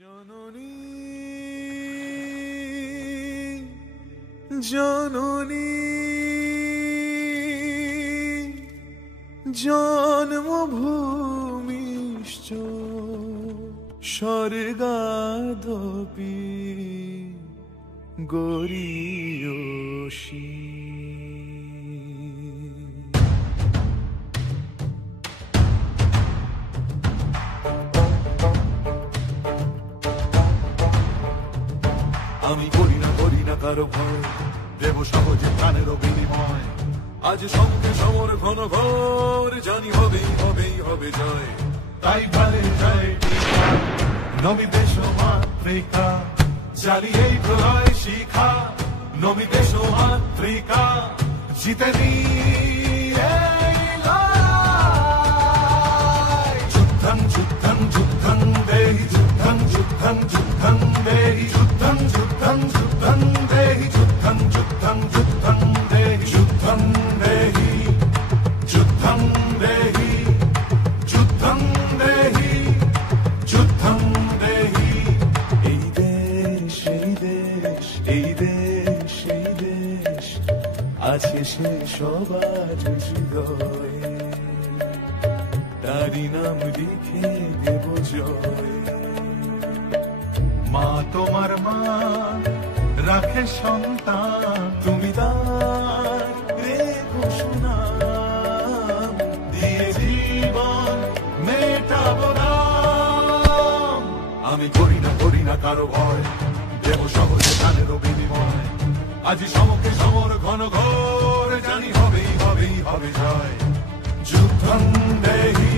জননী জননী জন্মভূমিশ্চ স্বর্গাদপি গরীয়সী। আমি করি না কারো ভয়, দেব সহজে প্রাণেরও বিনিময়। আজ সঙ্গে সমর ঘন ঘোর, জানি হবে জয়। তাই ভালে জয় নমি দেশ মাতৃকা, চালিয়ে প্রলয় শিখা। নমি দেশ মাতৃকা, জিতে দিয়ে যুদ্ধং যুদ্ধং যুদ্ধং দেহি, যুদ্ধং যুদ্ধং যুদ্ধং দেহি, যুদ্ধং যুদ্ধং যুদ্ধং দেহি, যুদ্ধং যুদ্ধং যুদ্ধং দেহি, যুদ্ধং দেহি, যুদ্ধং দেহি, যুদ্ধং দেহি, যুদ্ধং দেহি। এই দেশ এই দেশ এই দেশ এই দেশ আছে সে সবার হৃদয়ে, তারি নাম লিখে দেব জয়। মা তোমার মা রাখে সন্তান, তুমি তার রেখো সুনাম, দিয়ে জীবন মেটাবো নাম। আমি করি না কারো ভয়, দেব সহজে প্রাণেরও বিনিময়। আজি সমকে সমর ঘন ঘোর, জানি হবে জয়। যুদ্ধং দেহি